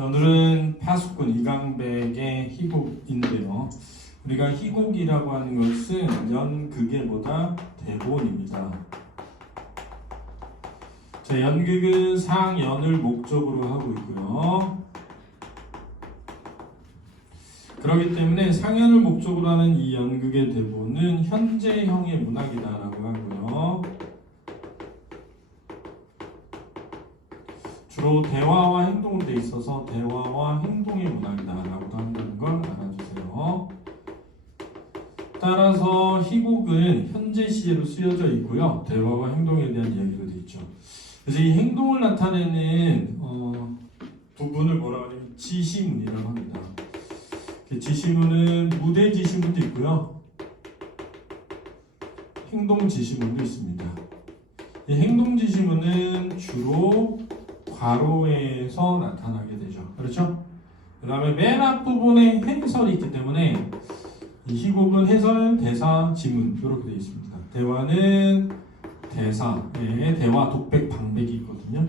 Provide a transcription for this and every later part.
자, 오늘은 파수꾼 이강백의 희곡인데요. 우리가 희곡이라고 하는 것은 연극에보다 대본입니다. 자, 연극은 상연을 목적으로 하고 있고요. 그렇기 때문에 상연을 목적으로 하는 이 연극의 대본은 현재형의 문학이다라고 하고요. 주로 대화와 행동으로 돼 있어서 대화와 행동의 문학이다라고도 한다는 걸 알아주세요. 따라서 희곡은 현재 시제로 쓰여져 있고요. 대화와 행동에 대한 이야기로 되어 있죠. 그래서 이 행동을 나타내는 부분을 뭐라고 하냐면 지시문이라고 합니다. 지시문은 무대 지시문도 있고요. 행동 지시문도 있습니다. 이 행동 지시문은 주로 괄호에서 나타나게 되죠. 그렇죠? 그 다음에 맨 앞부분에 해설이 있기 때문에 이 희곡은 해설, 대사, 지문 이렇게 되어 있습니다. 대화는 대사에 대화, 독백, 방백이 있거든요.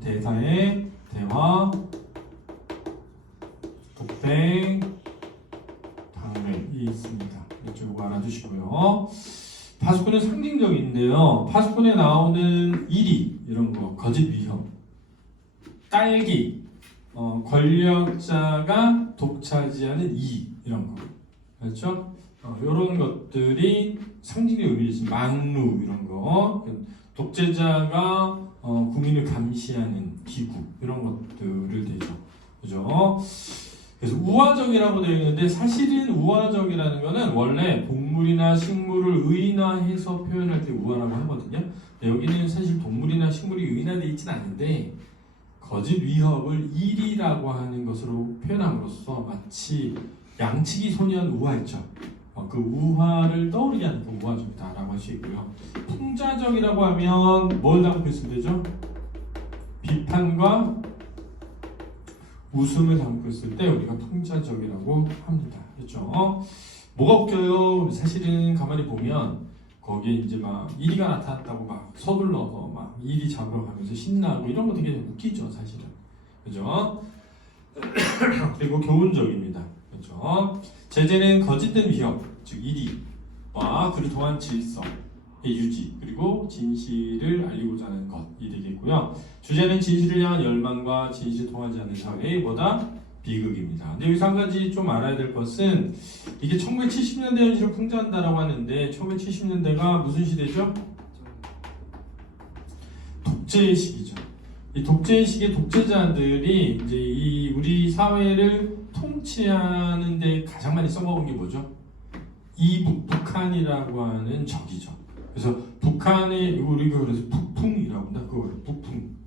대사에 대화, 독백, 방백이 있습니다. 이쪽 알아두시고요. 파수꾼은 상징적인데요. 파수꾼에 나오는 일이 이런 거, 거짓 위협, 딸기, 권력자가 독차지하는 이 이런 거, 그렇죠? 이런 것들이 상징적 의미를 지닌 망루 이런 거, 독재자가 국민을 감시하는 기구 이런 것들을 되죠, 그죠? 그래서 우화적이라고 되어 있는데 사실은 우화적이라는 거는 원래 동물이나 식물을 의인화해서 표현할 때 우화라고 하거든요. 여기는 사실 동물이나 식물이 의인화되어 있지는 않은데 거짓 위협을 일이라고 하는 것으로 표현함으로써 마치 양치기 소년 우화 있죠. 그 우화를 떠오르게 하는 그 우화적이다라고 할 수 있고요. 풍자적이라고 하면 뭘 담고 있으면 되죠? 비판과 웃음을 담고 있을 때 우리가 풍자적이라고 합니다. 그렇죠? 뭐가 웃겨요? 사실은 가만히 보면 거기에 이제 막 이리가 나타났다고 막 서둘러서 막 이리 잡으러 가면서 신나고 이런 거 되게 웃기죠, 사실은. 그죠? 그리고 교훈적입니다. 그렇죠? 제재는 거짓된 위협, 즉 이리와 그를 통한 질서의 유지, 그리고 진실을 알리고자 하는 것이 되겠고요. 주제는 진실을 향한 열망과 진실을 통하지 않는 사회보다 비극입니다. 근데 여기서 한 가지 좀 알아야 될 것은 이게 1970년대 현실을 풍자한다라고 하는데 1970년대가 무슨 시대죠? 독재의 시기죠. 이 독재의 시기에 독재자들이 이제 이 우리 사회를 통치하는 데 가장 많이 써먹은 게 뭐죠? 이북, 북한이라고 하는 적이죠. 그래서 북한의 우리가 그래서 북풍이라고 한다. 그거를 북풍.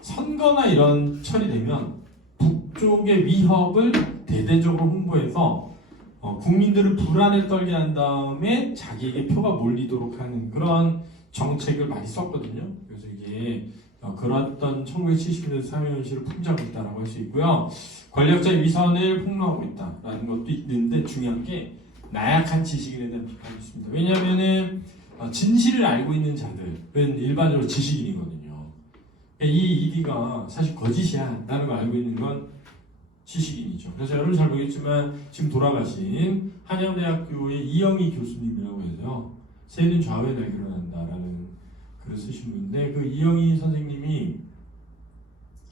선거나 이런 처리되면 북쪽의 위협을 대대적으로 홍보해서 국민들을 불안에 떨게 한 다음에 자기에게 표가 몰리도록 하는 그런 정책을 많이 썼거든요. 그래서 이게 그랬던 1970년대 사회현실을 풍자하고 있다고 할 수 있고요. 권력자의 위선을 폭로하고 있다라는 것도 있는데 중요한 게 나약한 지식인에 대한 비판이 있습니다. 왜냐하면은 진실을 알고 있는 자들은 일반적으로 지식인이거든요. 이 이리가 사실 거짓이야 라는 걸 알고 있는 건 지식인이죠. 그래서 여러분 잘 보겠지만 지금 돌아가신 한양대학교의 이영희 교수님이라고 해서요. 새는 좌우에 날개로 난다라는 글을 쓰신 분인데 그 이영희 선생님이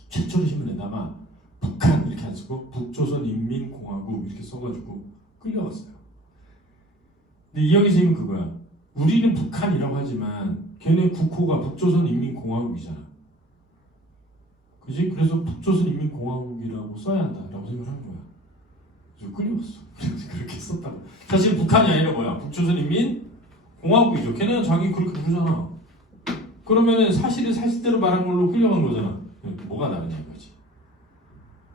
최초로 신문에다가 북한 이렇게 안 쓰고 북조선인민공화국 이렇게 써가지고 끌려갔어요. 근데 이영희 선생님은 그거야. 우리는 북한이라고 하지만 걔네 국호가 북조선인민공화국이잖아. 그지? 그래서 북조선인민공화국이라고 써야 한다라고 생각한 거야. 그래서 끌려갔어. 그래서 그렇게 썼다고. 사실 북한이 아니라 뭐야? 북조선인민공화국이죠. 걔네는 자기 그렇게 부르잖아. 그러면은 사실을 사실대로 말한 걸로 끌려간 거잖아. 뭐가 다르냐 이거지.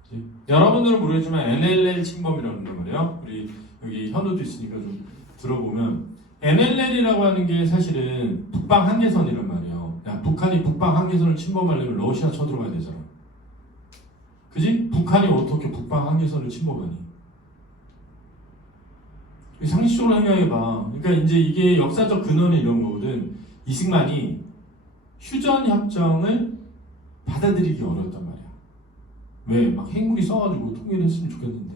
그치? 여러분들은 모르겠지만 NLL 침범이라고 한단 말이에요. 우리 여기 현우도 있으니까 좀 들어보면 NLL이라고 하는 게 사실은 북방 한계선이란 말이에요. 야, 북한이 북방 한계선을 침범하려면 러시아 쳐들어가야 되잖아. 그지? 북한이 어떻게 북방 한계선을 침범하니? 상식적으로 생각해봐. 그러니까 이제 이게 역사적 근원이 이런 거거든. 이승만이 휴전 협정을 받아들이기 어려웠단 말이야. 왜? 막 핵무기 써가지고 통일했으면 좋겠는데.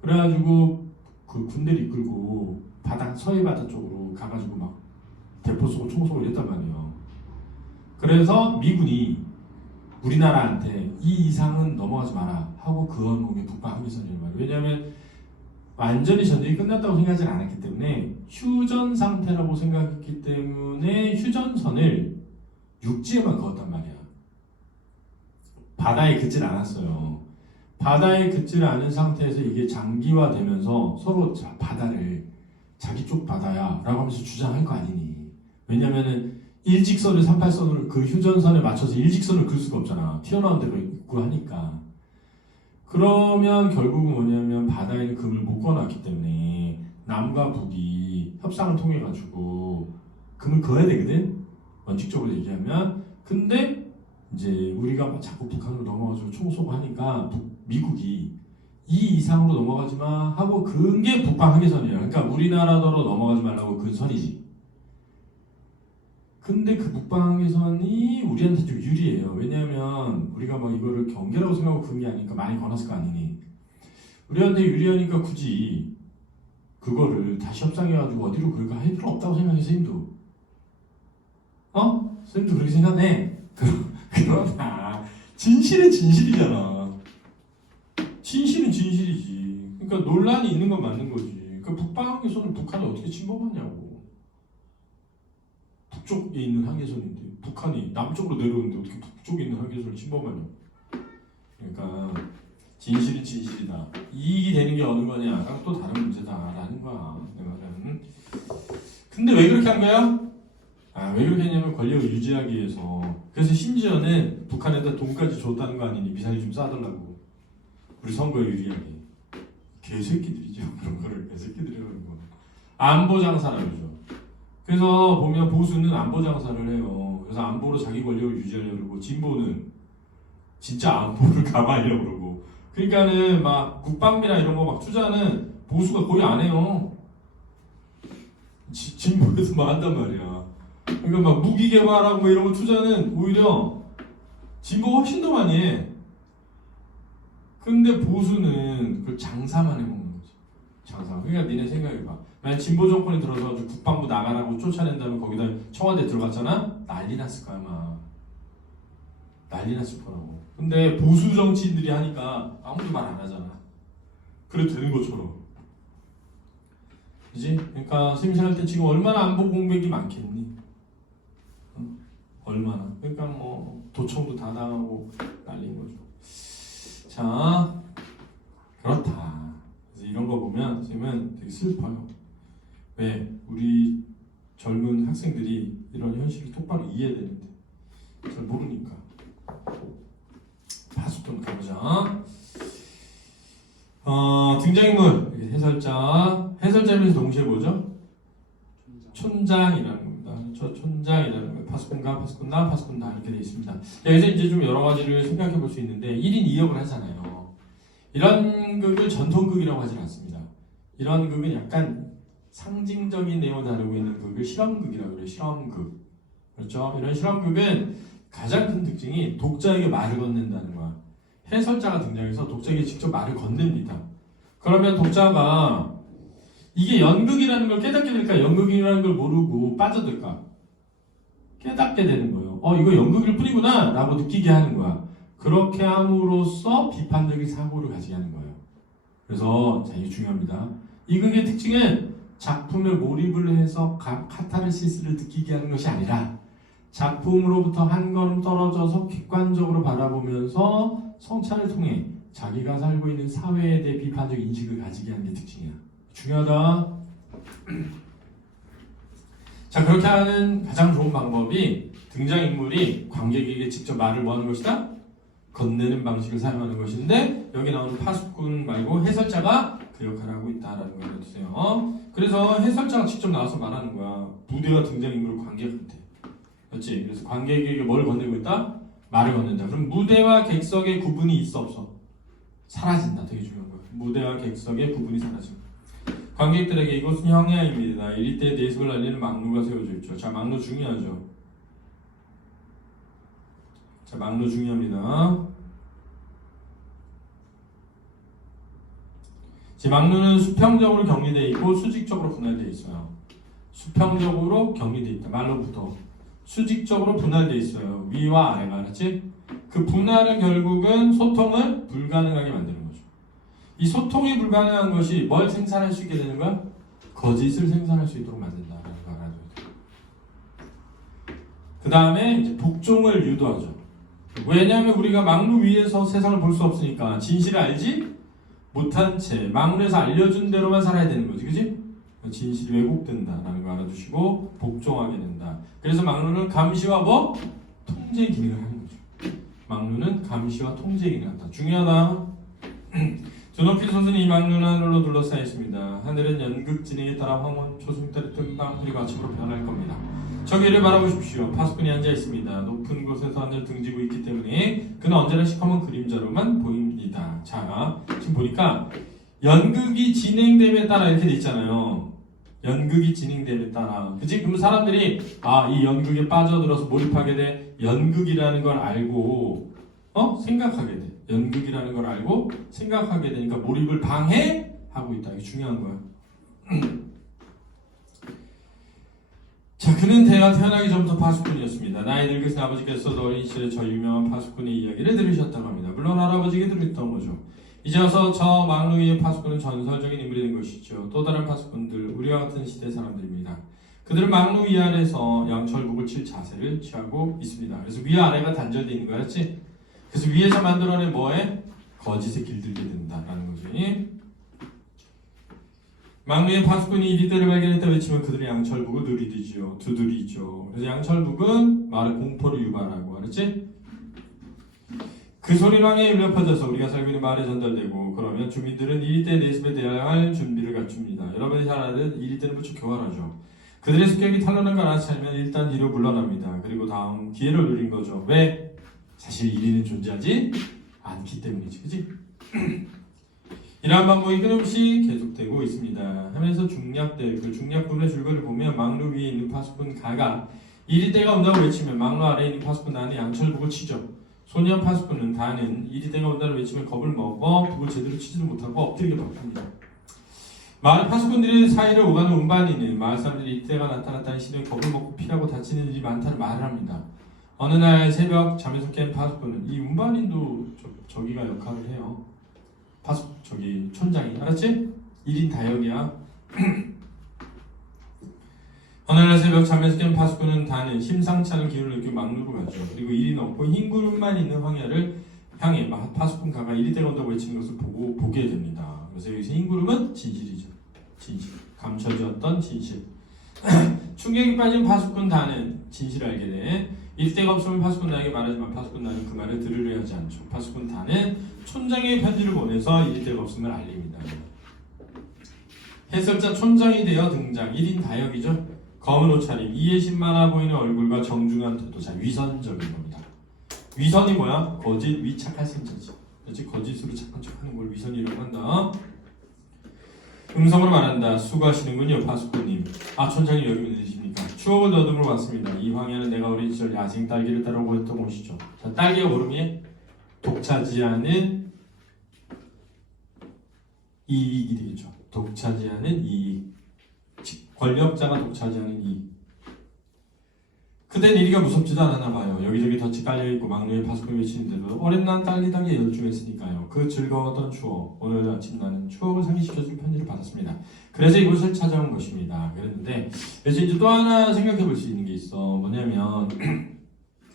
그래가지고 그 군대를 이끌고 바다 서해 바다 쪽으로 가가지고 막 대포 쏘고 총 쏘고 이랬단 말이에요. 그래서 미군이 우리나라한테 이 이상은 넘어가지 마라 하고 그어놓은 게 북방 한계선이란 말이에요. 왜냐하면 완전히 전쟁이 끝났다고 생각하지 않았기 때문에 휴전 상태라고 생각했기 때문에 휴전선을 육지에만 그었단 말이야. 바다에 긋질 않았어요. 바다에 긋질 않은 상태에서 이게 장기화되면서 서로 바다를 자기 쪽 바다야 라고 하면서 주장할 거 아니니. 왜냐면은 일직선을 38선을 그 휴전선에 맞춰서 일직선을 그을 수가 없잖아. 튀어나온 데가 있고 하니까. 그러면 결국은 뭐냐면 바다에 있는 금을 묶어놨기 때문에 남과 북이 협상을 통해 가지고 금을 그어야 되거든. 원칙적으로 얘기하면. 근데 이제 우리가 자꾸 북한으로 넘어가서 총 쏘고 하니까 미국이 이 이상으로 넘어가지 마 하고 그은 게 북방 한계선이에요. 그러니까 우리나라더러 넘어가지 말라고 그은 선이지. 근데 그 북방 한계선이 우리한테 좀 유리해요. 왜냐하면 우리가 막 이거를 경계라고 생각하고 그은 게 아니니까 많이 걸었을 거 아니니. 우리한테 유리하니까 굳이 그거를 다시 협상해가지고 어디로 그럴까 할 필요 없다고 생각해, 선생님도. 선생님도 그렇게 생각해. 그러나 진실은 진실이잖아. 진실은 진실이지. 그러니까 논란이 있는 건 맞는 거지. 그러니까 북방 한계선을 북한이 어떻게 침범하냐고. 북쪽에 있는 한계선인데 북한이 남쪽으로 내려오는데 어떻게 북쪽에 있는 한계선을 침범하냐. 그러니까 진실은 진실이다. 이익이 되는 게 어느 거냐가 또 다른 문제다라는 거야. 내 말은. 근데 왜 그렇게 한 거야? 왜 그렇게 했냐면 권력을 유지하기 위해서. 그래서 심지어는 북한에다 돈까지 줬다는 거 아니니. 미사일 좀 쏴달라고. 우리 선거에 유리하게. 개새끼들이죠. 그런 거를 개새끼들이라는 거. 안보 장사라고 그러죠. 그래서 보면 보수는 안보 장사를 해요. 그래서 안보로 자기 권력을 유지하려고 그러고 진보는 진짜 안보를 가봐하려고 그러고. 그러니까는 막 국방비나 이런 거 막 투자는 보수가 거의 안 해요. 진보에서 막 한단 말이야. 그러니까 막 무기 개발하고 뭐 이런 거 투자는 오히려 진보가 훨씬 더 많이 해. 근데 보수는 그걸 장사만 해먹는 거지. 장사. 그러니까 니네 생각해봐. 만약 진보 정권이 들어서 국방부 나가라고 쫓아낸 다음에 거기다 청와대 들어갔잖아? 난리 났을 거야 아마. 난리 났을 거라고. 근데 보수 정치인들이 하니까 아무도 말 안 하잖아. 그래도 되는 것처럼. 그지? 그러니까 선생님 생각할 때 지금 얼마나 안보 공백이 많겠니? 얼마나. 그러니까 뭐 도청도 다 당하고 난리인 거죠. 자, 그렇다. 그래서 이런 거 보면 선생님은 되게 슬퍼요. 왜? 우리 젊은 학생들이 이런 현실을 똑바로 이해해야 되는데 잘 모르니까. 파수꾼 가보자. 등장인물 해설자. 해설자면서 동시에 뭐죠? 촌장이라는 겁니다. 촌장이라는 거예요. 파수꾼가, 파수꾼나, 파수꾼다 이렇게 되어 있습니다. 여기서 이제 좀 여러 가지를 생각해 볼 수 있는데 1인 2역을 하잖아요. 이런 극을 전통극이라고 하지 않습니다. 이런 극은 약간 상징적인 내용을 다루고 있는 극을 실험극이라고 그래요. 실험극. 그렇죠? 이런 실험극은 가장 큰 특징이 독자에게 말을 건넨다는 거야. 해설자가 등장해서 독자에게 직접 말을 건넵니다. 그러면 독자가 이게 연극이라는 걸 깨닫게 될까? 연극이라는 걸 모르고 빠져들까? 깨닫게 되는 거예요. 이거 연극일 뿐이구나 라고 느끼게 하는 거야. 그렇게 함으로써 비판적인 사고를 가지게 하는 거예요. 그래서 자, 이게 중요합니다. 이 극의 특징은 작품에 몰입을 해서 카타르시스를 느끼게 하는 것이 아니라 작품으로부터 한 걸음 떨어져서 객관적으로 바라보면서 성찰을 통해 자기가 살고 있는 사회에 대해 비판적 인식을 가지게 하는 게 특징이야. 중요하다. 자, 그렇게 하는 가장 좋은 방법이 등장인물이 관객에게 직접 말을 뭐 하는 것이다? 건네는 방식을 사용하는 것인데 여기 나오는 파수꾼 말고 해설자가 그 역할을 하고 있다라는 걸 알아두세요. 그래서 해설자가 직접 나와서 말하는 거야. 무대와 등장인물을 관객한테. 그렇지? 그래서 관객에게 뭘 건네고 있다? 말을 건넨다. 그럼 무대와 객석의 구분이 있어 없어? 사라진다. 되게 중요한 거야. 무대와 객석의 구분이 사라진다. 관객들에게 이곳은 형야입니다. 이리 때 내습을 날리는 막루가 세워져 있죠. 자, 막루 중요하죠. 자, 막루 중요합니다. 지금 막루는 수평적으로 격리되어 있고 수직적으로 분할되어 있어요. 수평적으로 격리되어 있다. 말로부터 수직적으로 분할되어 있어요. 위와 아래가. 알았지? 그 분할은 결국은 소통을 불가능하게 만드는 거죠. 이 소통이 불가능한 것이 뭘 생산할 수 있게 되는 거야? 거짓을 생산할 수 있도록 만든다라는 걸 알아줘야 돼요. 그 다음에 이제 복종을 유도하죠. 왜냐하면 우리가 막루 위에서 세상을 볼 수 없으니까 진실을 알지 못한 채 막루에서 알려준 대로만 살아야 되는 거지, 그지? 진실이 왜곡된다라는 거 알아두시고 복종하게 된다. 그래서 막루는 감시와 뭐? 통제 기능을 하는 거죠. 막루는 감시와 통제 기능을 한다. 중요하다. 조노필 소설은 이 막루는 하늘로 둘러싸여 있습니다. 하늘은 연극 진행에 따라 황혼, 초승달의 뜸방, 그리고 아침으로 변할 겁니다. 저기를 바라보십시오. 파수꾼이 앉아 있습니다. 높은 곳에서 하늘 등지고 있기 때문에 그는 언제나 시커먼 그림자로만 보입니다. 자, 지금 보니까 연극이 진행됨에 따라 이렇게 돼 있잖아요. 연극이 진행됨에 따라, 그치? 그럼 사람들이 이 연극에 빠져들어서 몰입하게 돼. 연극이라는 걸 알고 생각하게 돼. 연극이라는 걸 알고 생각하게 되니까 몰입을 방해하고 있다. 이게 중요한 거야. 자, 그는 대가 태어나기 전부터 파수꾼이었습니다. 나이 늙으신 아버지께서도 어린 시절에 저 유명한 파수꾼의 이야기를 들으셨다고 합니다. 물론 할아버지에게 들었던 거죠. 이제 와서 저 막루이의 파수꾼은 전설적인 인물이 된 것이죠. 또 다른 파수꾼들, 우리와 같은 시대 사람들입니다. 그들은 막루 위아래에서 양철북을 칠 자세를 취하고 있습니다. 그래서 위아래가 단절되어 있는 거였지. 그래서 위에서 만들어낸 뭐에? 거짓에 길들게 된다라는 거지. 막루의 파수꾼이 이리떼를 발견했다 외치면 그들의 양철북을 두드리죠. 그래서 양철북은 말의 공포를 유발하고, 알았지? 그 소리는 황해에 울려 퍼져서 우리가 살고 있는 마을에 전달되고, 그러면 주민들은 이리떼 내습에 대항할 준비를 갖춥니다. 여러분이 잘 아는 이리떼는 무척 교활하죠. 그들의 습격이 탄로난 걸 알아차리면 일단 뒤로 물러납니다. 그리고 다음 기회를 누린 거죠. 왜? 사실 1위는 존재하지 않기 때문이지, 그치? 이러한 반복이 끊임없이 계속되고 있습니다. 하면서 그 중략부분의 줄거리를 보면 막루 위에 있는 파수꾼 가가 이리떼가 온다고 외치면 막루 아래에 있는 파수꾼 나는 양철북을 치죠. 소년 파수꾼은 다는 이리떼가 온다고 외치면 겁을 먹어 북을 제대로 치지도 못하고 엎드리게 바쁩니다. 마을 파수꾼들의 사이를 오가는 운반이는 마을 사람들이 이리떼가 나타났다는 시대에 겁을 먹고 피하고 다치는 일이 많다는 말을 합니다. 어느 날 새벽 잠에서 깬 파수꾼은 이 운반인도 저기가 역할을 해요. 촌장이, 알았지? 1인 다역이야. 어느 날 새벽 잠에서 깬 파수꾼은 다는 심상치 않은 기운을 느끼고 막루로 가죠. 그리고 일이 넘고 흰 구름만 있는 황야를 향해 파수꾼 가가 이리떼가 온다고 외치는 것을 보게 됩니다. 그래서 여기서 흰 구름은 진실이죠. 진실. 감춰졌던 진실. 충격이 빠진 파수꾼 다는 진실을 알게 돼. 이리떼가 없으면 파수꾼 나에게 말하지만 파수꾼 나는 그 말을 들으려 하지 않죠. 파수꾼 다는 촌장의 편지를 보내서 이리떼가 없음을 알립니다. 해설자 촌장이 되어 등장. 1인 다역이죠. 검은 옷차림, 이해심 많아 보이는 얼굴과 정중한 태도. 자, 위선적인 겁니다. 위선이 뭐야? 거짓, 위착할 생자지. 그렇지? 거짓으로 착한 척하는 걸 위선이라고 한다. 음성으로 말한다. 수고하시는군요, 파수꾼님. 촌장님 여기 계십니까? 추억을 더듬으러 왔습니다. 이 황야는 내가 어린 시절 야생 딸기를 따러 보였던 곳이죠. 자, 딸기가 모름이 독차지하는 이익이 되겠죠. 독차지하는 이익. 즉, 권력자가 독차지하는 이익. 그땐 이리가 무섭지도 않았나 봐요. 여기저기 덫이 깔려있고 막루의 파수꾼이 외치는데도 어린 난 딸기 따기에 열중했으니까요. 그 즐거웠던 추억, 오늘 아침 나는 추억을 상기시켜준 편지를 받았습니다. 그래서 이곳을 찾아온 것입니다. 그랬는데 그래서 이제 또 하나 생각해 볼 수 있는 게 있어. 뭐냐면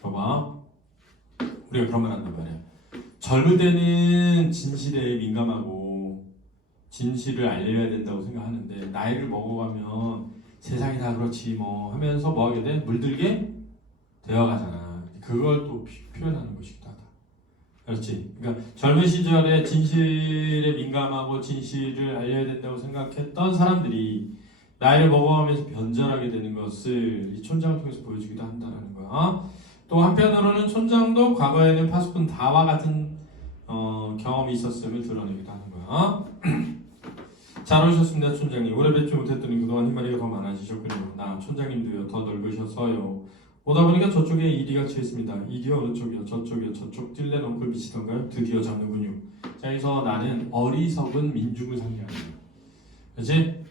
봐봐, 우리가 그런 말 한단 말이야. 젊을 때는 진실에 민감하고 진실을 알려야 된다고 생각하는데 나이를 먹어가면 세상이 다 그렇지 뭐 하면서 뭐 하게 돼? 물들게 되어가잖아. 그걸 또 표현하는 것이기도 하다. 그렇지? 그러니까 젊은 시절에 진실에 민감하고 진실을 알려야 된다고 생각했던 사람들이 나이를 먹어가면서 변절하게 되는 것을 이 촌장을 통해서 보여주기도 한다는 거야. 또 한편으로는 촌장도 과거에는 파수꾼 다와 같은 경험이 있었음을 드러내기도 하는 거야. 잘 오셨습니다, 촌장님. 오래 뵙지 못했더니 그동안 흰머리가 더 많아지셨군요. 나 촌장님도요, 더 넓으셔서요. 오다 보니까 저쪽에 이리가 치였습니다. 이리 어느 쪽이요? 저쪽이요. 저쪽 찔레 넝쿨 미치던가요? 드디어 잡는군요. 자, 여기서 나는 어리석은 민중을 상징하는 거야. 그렇지?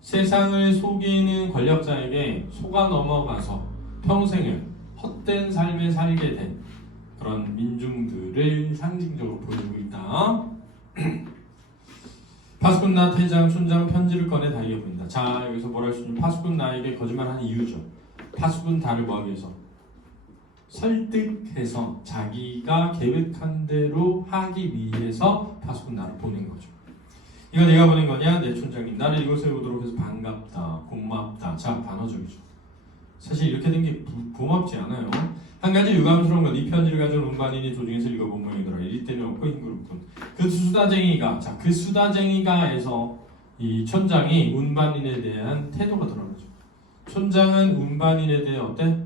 세상을 속이는 권력자에게 속아 넘어가서 평생을 헛된 삶을 살게 된 그런 민중들을 상징적으로 보여주고 있다. 파수꾼 나 태장 촌장 편지를 꺼내 다이게 보인다. 자, 여기서 뭐라 할 수 있냐? 파수꾼 나에게 거짓말하는 이유죠. 파수꾼 다를 뭐 하기 위해서? 설득해서 자기가 계획한 대로 하기 위해서 파수꾼 나를 보낸 거죠. 이거 내가 보낸 거냐? 내 촌장님 나를 이곳에 오도록 해서 반갑다, 고맙다. 자, 반어적이죠. 사실 이렇게 된 게 고맙지 않아요. 한 가지 유감스러운 건 이 편지를 가져온 운반인이 도중에서 읽어본 모양이더라. 이리 때는 없고 흰그룹군. 그 수다쟁이가에서 이 촌장이 운반인에 대한 태도가 드러나죠. 촌장은 운반인에 대해 어때?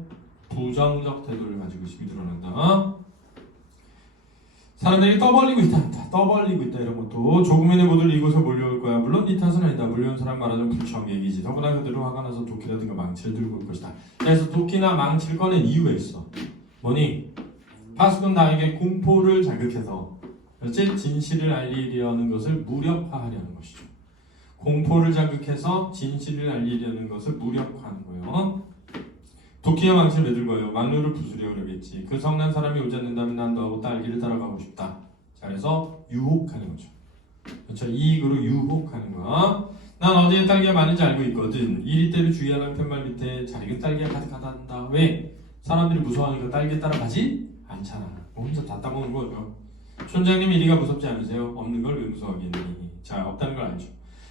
부정적 태도를 가지고 있음이 드러난다. 사람들이 떠벌리고 있다 이런 것도 조금이네 모두 이곳에 몰려올 거야. 물론 네 탓은 아니다. 몰려온 사람 말하자면 불청객이지. 더구나 그들은 화가 나서 도끼라든가 망치를 들고 올 것이다. 그래서 도끼나 망치를 꺼낸 이유가 있어. 뭐니? 파수꾼 나에게 공포를 자극해서 그렇지? 진실을 알리려는 것을 무력화하려는 것이죠. 공포를 자극해서 진실을 알리려는 것을 무력화하는 거예요. 도끼와 망치를 왜 들고요? 만루를 부수려 그러겠지. 그 성난 사람이 오지 않는다면 난 너하고 딸기를 따라가고 싶다. 자, 그래서 유혹하는 거죠. 그렇죠? 이익으로 유혹하는 거야. 난 어디에 딸기가 많은지 알고 있거든. 이리 때를 주의하라는 편말 밑에 잘 익은 딸기가 가득하단다. 왜? 사람들이 무서워하니까 딸기에 따라가지 않잖아. 혼자 다 따먹는 거죠. 촌장님 이리가 무섭지 않으세요? 없는 걸 왜 무서워하겠니? 자, 없다는 걸 알죠.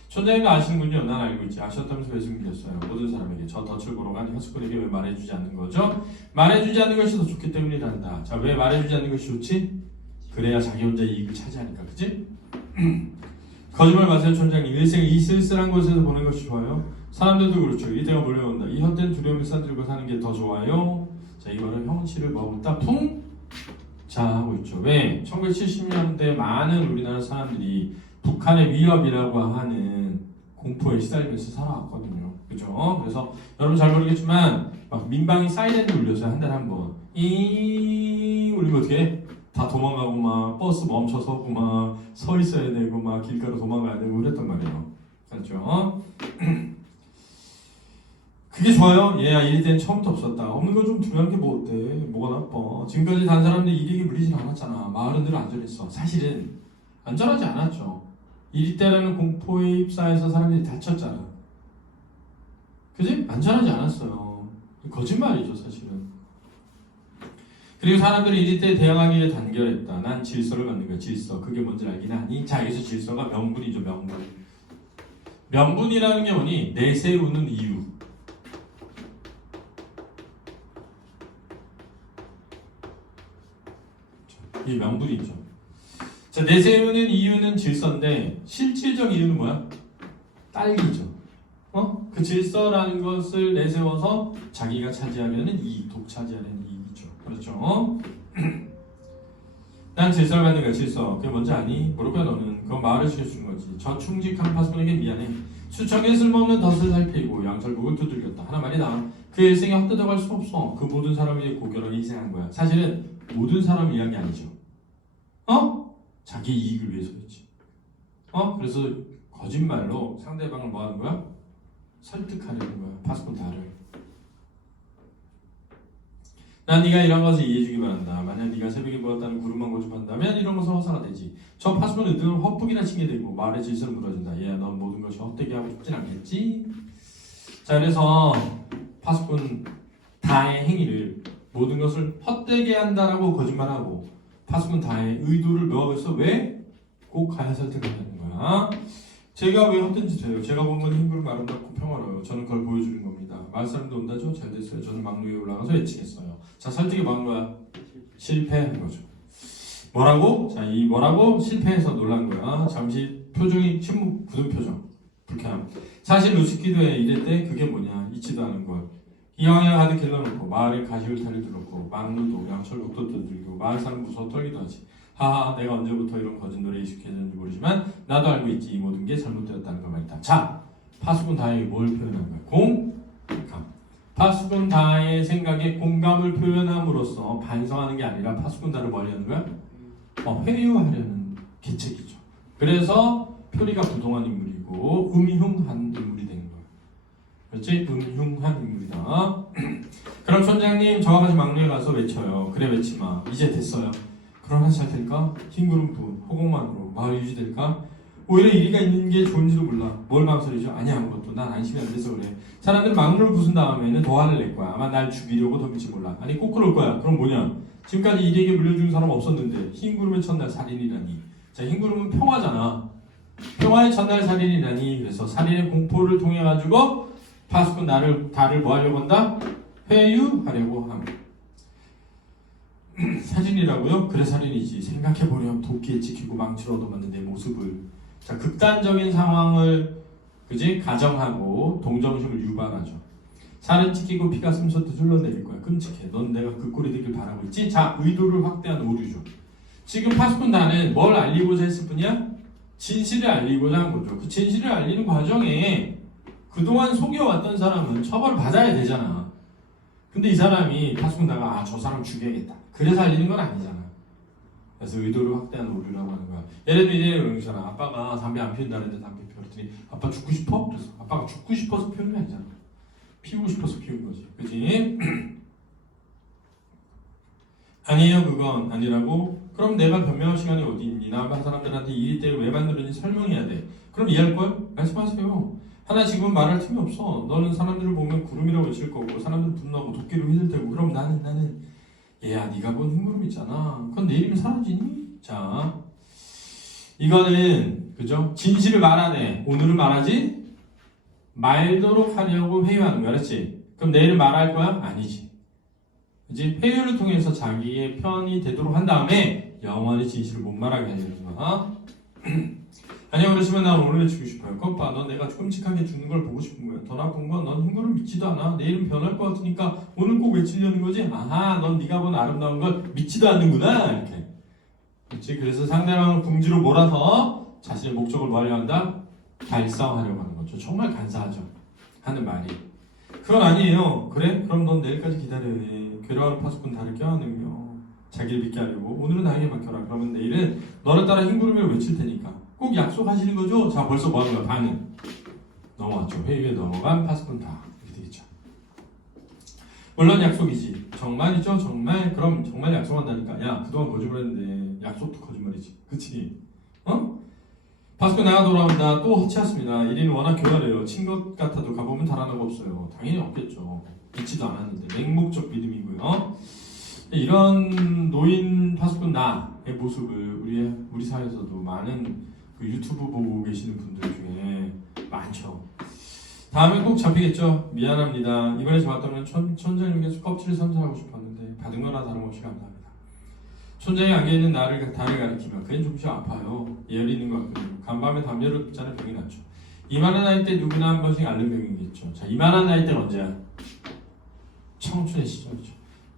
촌장님도 아시는군요. 난 알고 있지. 아셨다면서 왜 숨기셨어요? 모든 사람에게 저 덫을 보러 간 혀스쿨에게 왜 말해주지 않는 거죠? 말해주지 않는 것이 더 좋기 때문이란다. 자, 왜 말해주지 않는 것이 좋지? 그래야 자기 혼자 이익을 차지하니까. 그치? 거짓말 마세요, 촌장님. 일생 이 쓸쓸한 곳에서 보는 것이 좋아요? 사람들도 그렇죠. 이때가 몰려온다. 이 헛된 두려움을 싸들고 사는 게 더 좋아요? 자, 이거는 형치를 먹었다 자 하고 있죠. 왜? 1970년대 많은 우리나라 사람들이 북한의 위협이라고 하는 공포에 시달리면서 살아왔거든요. 그죠? 그래서 여러분 잘 모르겠지만 막 민방위 사이렌도 울렸어요. 한 달에 한 번. 이 울리면 어떻게 해? 다 도망가고 막 버스 멈춰서고 막 서 있어야 되고 막 길가로 도망가야 되고 그랬단 말이에요. 그렇죠? 그게 좋아요? 얘야 이리 때는 처음부터 없었다. 없는 걸 좀 두려운 게 뭐 어때? 뭐가 나빠? 지금까지 단 사람들 이익에 물리진 않았잖아. 마을은 늘 안전했어. 사실은 안전하지 않았죠. 이리 때라는 공포에 휩싸여서 사람들이 다쳤잖아. 그지? 안전하지 않았어요. 거짓말이죠, 사실은. 그리고 사람들이 이리 때 대항하기 위해 단결했다. 난 질서를 갖는 거야, 질서. 그게 뭔지 알긴 하니? 자, 여기서 질서가 명분이죠, 명분. 명분이라는 게 뭐니? 내세우는 이유. 이 명분이죠. 자, 내세우는 이유는 질서인데 실질적 이유는 뭐야? 딸기죠. 그 질서라는 것을 내세워서 자기가 차지하려는 이익, 독차지하려는 이익이죠. 그렇죠? 난 질서를 받는 거야, 질서. 그게 뭔지 아니? 모를 거야, 너는. 그건 말을 시켜주는 거지. 저 충직한 파수꾼에게 미안해. 수청에 쓸모없는 덫을 살피고 양철국을 두들겼다. 하나 말이다. 그 일생에 헛되어갈 수 없어. 그 모든 사람을 위해 고결하게 희생한 거야. 사실은 모든 사람을 위한 게 아니죠. 자기 이익을 위해서였지. 그래서 거짓말로 상대방을 뭐 하는 거야? 설득하려는 거야. 파수꾼 다를. 난 네가 이런 것을 이해해주기 바란다. 만약 네가 새벽에 보았다는 구름만 고집한다면 이런 것은 허사가 되지. 저 파수꾼은 늘 헛북이나 칭게 되고 말의 질서를 무너진다. 얘야, 넌 모든 것이 헛되게 하고 싶진 않겠지? 자, 그래서 파수꾼 다의 행위를 모든 것을 헛되게 한다라고 거짓말하고 파수꾼 다의 의도를 묘하고 있어. 왜? 꼭 가야 설득하는 거야. 제가 왜 헛된 짓 해요? 제가 본 건 힘그룹 아름답고 평화로워요. 저는 그걸 보여주는 겁니다. 마을 사람도 온다죠? 잘 됐어요. 저는 막루 위에 올라가서 외치겠어요. 자, 설득이 뭐 한 거야? 실패한 거죠. 뭐라고? 자, 이 뭐라고? 실패해서 놀란 거야. 잠시 표정이 침묵, 굳은 표정. 불쾌함. 사실 루시키도에 이랬대. 그게 뭐냐? 잊지도 않은 걸. 이왕이랑 가득 길러놓고 마을에 가시울타를 들었고 막루도 양철국도 두들기고 마을 사람 무서워 떨기도 하지. 하하, 내가 언제부터 이런 거짓 노래에 익숙해졌는지 모르지만 나도 알고 있지. 이 모든 게 잘못되었다는 걸 말이다. 자, 파수꾼 다행히 뭘 표현한 거야? 공감. 파수꾼다의 생각에 공감을 표현함으로써 반성하는 게 아니라 파수꾼다를 뭐 하려는 거야? 회유하려는 계책이죠. 그래서 표리가 부동한 인물이고 음흉한 인물이 된 거예요. 그렇지? 음흉한 인물이다. 그럼 촌장님 저와 같이 막루에 가서 외쳐요. 그래 외치마. 이제 됐어요. 그러나 잘 될까? 흰구름뿐 허공만으로 마을 유지될까? 오히려 이리가 있는 게 좋은지도 몰라. 뭘 망설이죠? 아니 아무것도. 난 안심이 안 돼서 그래. 사람들 막루를 부순 다음에는 더 화를 낼 거야. 아마 날 죽이려고 덤빌지 몰라. 아니 꼭 그럴 거야. 그럼 뭐냐? 지금까지 이리에게 물려준 사람 없었는데 흰구름의 첫날 살인이라니. 자, 흰구름은 평화잖아. 평화의 첫날 살인이라니. 그래서 살인의 공포를 통해 가지고 파수꾼 달을 뭐 하려고 한다? 회유하려고 함. 살인이라고요? 그래 살인이지. 생각해보렴. 도끼에 찍히고 망치로 얻어맞는 내 모습을. 자, 극단적인 상황을 그지 가정하고 동정심을 유발하죠. 살은 찢기고 피가 숨소도 흘러내릴 거야. 끔찍해. 넌 내가 그 꼴이 되길 바라고 있지? 자, 의도를 확대한 오류죠. 지금 파수꾼단은 뭘 알리고자 했을 뿐이야? 진실을 알리고자 한 거죠. 그 진실을 알리는 과정에 그동안 속여왔던 사람은 처벌을 받아야 되잖아. 근데 이 사람이 파수꾼단가 저 사람 죽여야겠다. 그래서 알리는 건 아니잖아. 그래서 의도를 확대한 오류라고 하는 거야. 예를 들면 이런 거잖아. 아빠가 담배 안 피운다는데 담배 피웠더니 아빠 죽고 싶어? 그래서 아빠가 죽고 싶어서 피우는 게 아니잖아. 피우고 싶어서 피운 거지. 그치? 아니에요. 그건 아니라고? 그럼 내가 변명할 시간이 어디 있니? 나 사람들한테 일이 때문에 왜 만들었는지 설명해야 돼. 그럼 이해할걸? 말씀하세요. 하나 지금 말할 틈이 없어. 너는 사람들을 보면 구름이라고 외칠 거고 사람들 분노하고 도끼로 휘둘 테고 그럼 나는 얘야 네가 본 흰구름 있잖아. 그건 내일이면 사라지니? 자, 이거는 그죠? 진실을 말하네. 오늘은 말하지? 말도록 하려고 회유하는 거야. 그렇지? 그럼 내일은 말할 거야? 아니지. 그치? 회유를 통해서 자기의 편이 되도록 한 다음에 영원히 진실을 못 말하게 하려는 거야. 아니요, 그러시면 난 오늘 외치고 싶어요. 컵봐, 넌 내가 끔찍하게 죽는 걸 보고 싶은 거야. 더 나쁜 건 넌 흰구름 믿지도 않아. 내일은 변할 것 같으니까 오늘 꼭 외치려는 거지. 아하, 넌 네가 본 아름다운 걸 믿지도 않는구나. 이렇게. 그렇지? 그래서 상대방을 궁지로 몰아서 자신의 목적을 뭐 하려고 한다? 달성하려고 하는 거죠. 정말 간사하죠. 하는 말이. 그건 아니에요. 그래? 그럼 넌 내일까지 기다려야 해. 괴로워하는 파수꾼 달을 껴안으며 자기를 믿게 하려고 오늘은 나에게 맡겨라. 그러면 내일은 너를 따라 흰구름을 외칠 테니까 꼭 약속하시는 거죠? 자, 벌써 뭐 하는 거야? 반응. 넘어왔죠. 회의에 넘어간 파수꾼 다. 이렇게 되겠죠. 물론 약속이지. 정말이죠? 정말? 그럼 정말 약속한다니까. 야, 그동안 거짓말했는데 약속도 거짓말이지. 그치? 파수꾼 나가 돌아온다. 또 허치였습니다. 1인은 워낙 교활해요. 친 것 같아도 가보면 달아나고 없어요. 당연히 없겠죠. 믿지도 않았는데. 맹목적 믿음이고요. 이런 노인 파수꾼 나의 모습을 우리 사회에서도 많은 그 유튜브 보고 계시는 분들 중에 많죠. 다음에 꼭 잡히겠죠. 미안합니다. 이번에 잡았다면 촌장님께서 껍질을 선사하고 싶었는데 받은 거나 다름없이 감사합니다. 촌장이 안겨있는 달을 가리키며 그엔 조금씩 아파요. 예열이 있는 것 같거든요. 간밤에 담요를 붙자는 병이 났죠. 이만한 나이 때 누구나 한 번씩 앓는 병이겠죠. 자, 이만한 나이 때는 언제야? 청춘의 시절이죠.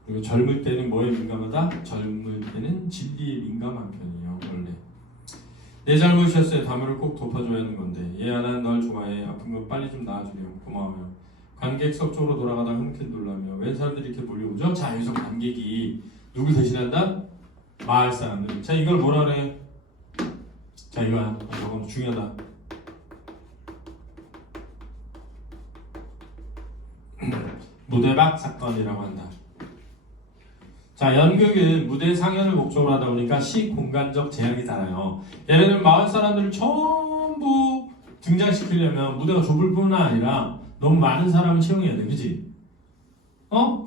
그리고 젊을 때는 뭐에 민감하다? 젊을 때는 진리에 민감한 편이에요. 원래 내 잘못이었어요. 담요를 꼭 덮어줘야 하는 건데 얘야 난 널 좋아해. 아픈 건 빨리 좀 나아주렴. 고마워요. 관객석 쪽으로 돌아가다 흔쾌 놀라며 웬 사람들이 이렇게 몰려오죠? 자, 여기서 관객이 누굴 대신한다? 마을 사람들. 자, 이걸 뭐라 그래? 자, 이거야. 이거 중요하다. 무대박 사건이라고 한다. 자, 연극은 무대 상연을 목적으로 하다 보니까 시공간적 제약이 달라요. 예를 들면 마을 사람들을 전부 등장시키려면 무대가 좁을 뿐만 아니라 너무 많은 사람을 채용해야 돼. 그치?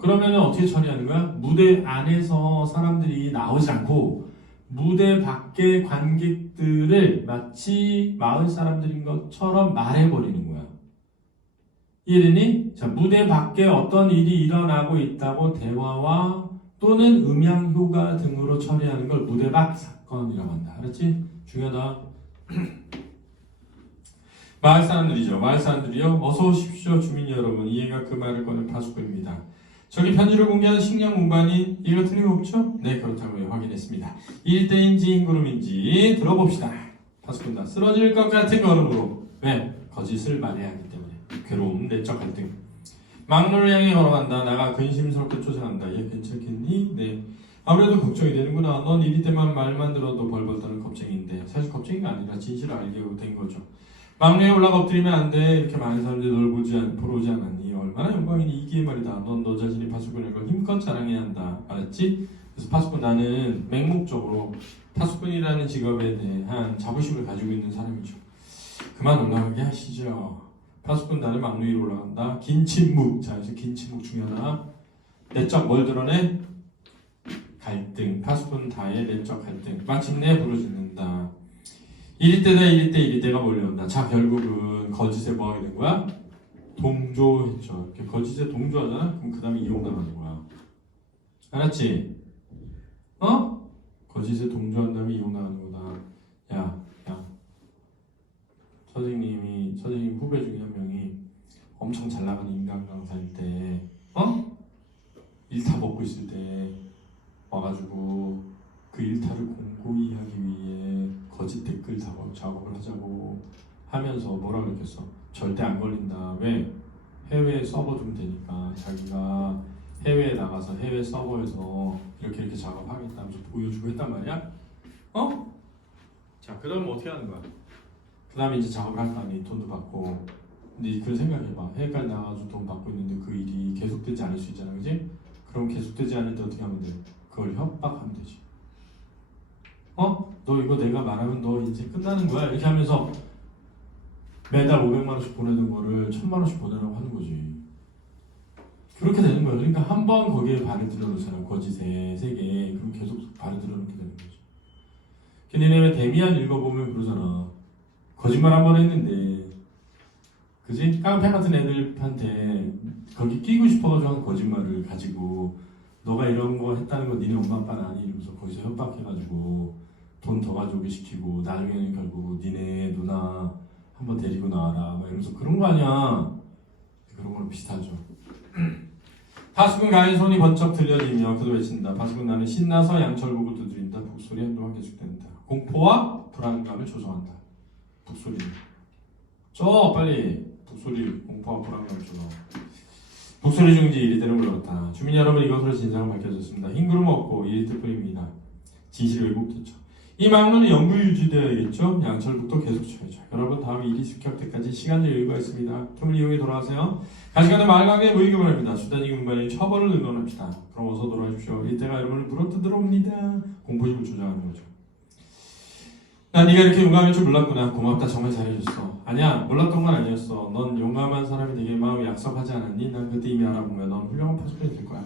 그러면 어떻게 처리하는 거야? 무대 안에서 사람들이 나오지 않고 무대 밖의 관객들을 마치 마을 사람들인 것처럼 말해버리는 거야. 이해되니? 자, 무대 밖에 어떤 일이 일어나고 있다고 대화와 또는 음향 효과 등으로 처리하는 걸 무대 밖 사건이라고 한다. 알았지? 중요하다. 마을 사람들이죠. 마을 사람들이요. 어서 오십시오, 주민 여러분. 이해가 그 말을 꺼낸 파수꾼입니다. 저기 편지를 공개한 식량 운반이 이해가 틀림없죠? 네, 그렇다고요. 확인했습니다. 일대인지 흰구름인지 들어봅시다. 파수꾼 다 쓰러질 것 같은 걸음으로. 왜? 거짓을 말해야 하기 때문에. 괴로움, 내적 갈등. 막루를 향해 걸어간다. 나가 근심스럽게 쫓아간다. 얘 괜찮겠니? 네. 아무래도 걱정이 되는구나. 넌 이리 때만 말만 들어도 벌벌 떠는 겁쟁인데 사실 겁쟁이가 아니라 진실을 알게 된 거죠. 막루에 올라가 엎드리면 안 돼. 이렇게 많은 사람들이 널 보러 오지 않았니? 얼마나 영광이니 이기에 말이다. 넌 너 자신이 파수꾼일 걸 힘껏 자랑해야 한다. 알았지? 그래서 파수꾼 나는 맹목적으로 파수꾼이라는 직업에 대한 자부심을 가지고 있는 사람이죠. 그만 올라가게 하시죠. 파수꾼 나는 막루 위로 올라간다. 긴 침묵. 자, 그래서 긴 침묵 중요하다. 내적 뭘 드러내? 갈등. 파수꾼 다의 내적 갈등. 마침내 부르짖는다. 이리 때다 이리 때가 몰려온다. 자, 결국은 거짓에 뭐 하게 된 거야? 동조했죠. 이렇게 거짓에 동조하잖아? 그럼 그 다음에 이용당하는 거야. 알았지? 거짓에 동조한 다음에 이용당하는 거다. 야. 선생님 후배 중에 한 명이 엄청 잘 나가는 인간 강사일 때, 일 다 먹고 있을 때 와가지고 그 일탈을 공고히 하기 위해 거짓 댓글 작업을 하자고 하면서 뭐라 그랬겠어? 절대 안 걸린다. 왜? 해외에 서버 좀 되니까 자기가 해외에 나가서 해외 서버에서 이렇게 작업하겠다면서 보여주고 했단 말이야? 자, 그러면 어떻게 하는 거야? 그 다음에 이제 작업을 할 거 아니, 돈도 받고. 근데 그걸 생각해봐. 해외까지 나가서 돈 받고 있는데 그 일이 계속되지 않을 수 있잖아, 그지? 그럼 계속되지 않을 때 어떻게 하면 돼? 그걸 협박하면 되지. 너 이거 내가 말하면 너 이제 끝나는 거야. 이렇게 하면서 매달 500만 원씩 보내던 거를 1000만 원씩 보내라고 하는 거지. 그렇게 되는 거야. 그러니까 한 번 거기에 발을 들여놓잖아. 거짓의 세계에. 그럼 계속 발을 들여놓게 되는 거지. 걔네네 왜 데미안 읽어보면 그러잖아. 거짓말 한 번 했는데, 그지? 깡패 같은 애들한테 거기 끼고 싶어가지고 한 거짓말을 가지고 너가 이런 거 했다는 거 니네 엄마 아빠는 아니 이러면서 거기서 협박해가지고 돈 더 가져오게 시키고 나중에는 결국 니네 누나 한번 데리고 나와라 막 이러면서 그런 거 아니야. 그런 거랑 비슷하죠. 파수꾼 가의 손이 번쩍 들려지며 그도 외친다. 파수꾼 나는 신나서 양철복을 두드린다. 북소리 한동안 계속된다. 공포와 불안감을 조성한다. 북소리 줘 빨리. 북소리 공포와 불안감을 조성. 북소리 중지 이리대로 불렀다. 주민 여러분, 이것으로 진상은 밝혀졌습니다. 흰 구름 없고 이리들 뿐입니다. 진실이 왜곡됐죠. 이 막론이 영구 유지되어야겠죠. 양철북도 계속 쳐야죠. 여러분, 다음 일이 숙협 때까지 시간을 여유가 있습니다. 틈을 이용해 돌아가세요. 가시가는 마을강에 모이기 바랍니다. 수단이 군반의 처벌을 의논합시다. 그럼 어서 돌아오십시오. 이때가 여러분을 물어뜯으러 옵니다. 공포심을 조장하는 거죠. 나 네가 이렇게 용감할 줄 몰랐구나. 고맙다. 정말 잘해줬어. 아니야, 몰랐던 건 아니었어. 넌 용감한 사람이 되게 마음이 약속하지 않았니? 난 그때 이미 알아본 거야. 넌 훌륭한 파수꾼이 될 거야.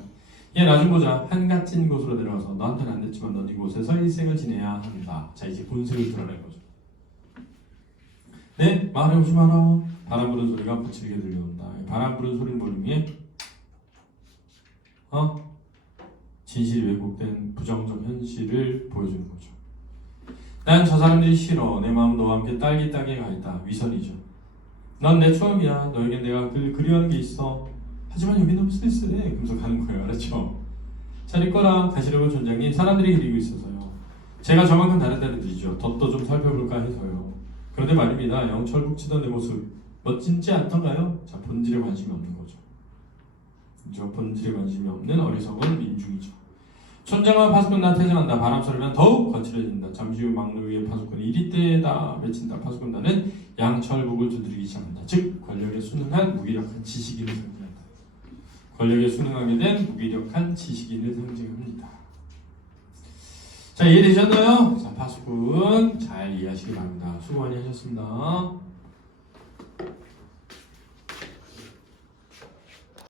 얘 나 좀 보자. 한갓진 곳으로 내려가서 너한테는 안 됐지만 넌 이곳에서 일생을 지내야 한다. 자, 이제 본색을 드러낸 거죠. 네? 말해 오지 마라. 바람 부는 소리가 거칠게 들려온다. 바람 부는 소리는 모르니? 진실이 왜곡된 부정적 현실을 보여주는 거죠. 난 저 사람들이 싫어. 내 마음 너와 함께 딸기땅에 가 있다. 위선이죠. 넌 내 추억이야. 너에겐 내가 그리워하는 게 있어. 하지만 여기 너무 쓸쓸해. 그러면서 가는 거예요. 알았죠? 잘 있거라. 가시려고 존장님. 사람들이 그리고 있어서요. 제가 저만큼 다르다는 뜻이죠. 덧도 좀 살펴볼까 해서요. 그런데 말입니다. 영철북 치던 내 모습 멋진지 않던가요? 자, 본질에 관심이 없는 거죠. 그죠? 본질에 관심이 없는 어리석은 민중이죠. 촌장과 파수꾼 나 퇴장한다. 바람 소리는 더욱 거칠어진다. 잠시 후 막루 위에 파수꾼이 이리 때다 외친다. 파수꾼 나는 양철북을 두드리기 시작한다. 즉 권력에 순응한 무기력한 지식인을 상징한다. 권력에 순응하게 된 무기력한 지식인을 상징합니다. 자, 이해되셨나요? 자, 파수꾼 잘 이해하시기 바랍니다. 수고 많이 하셨습니다.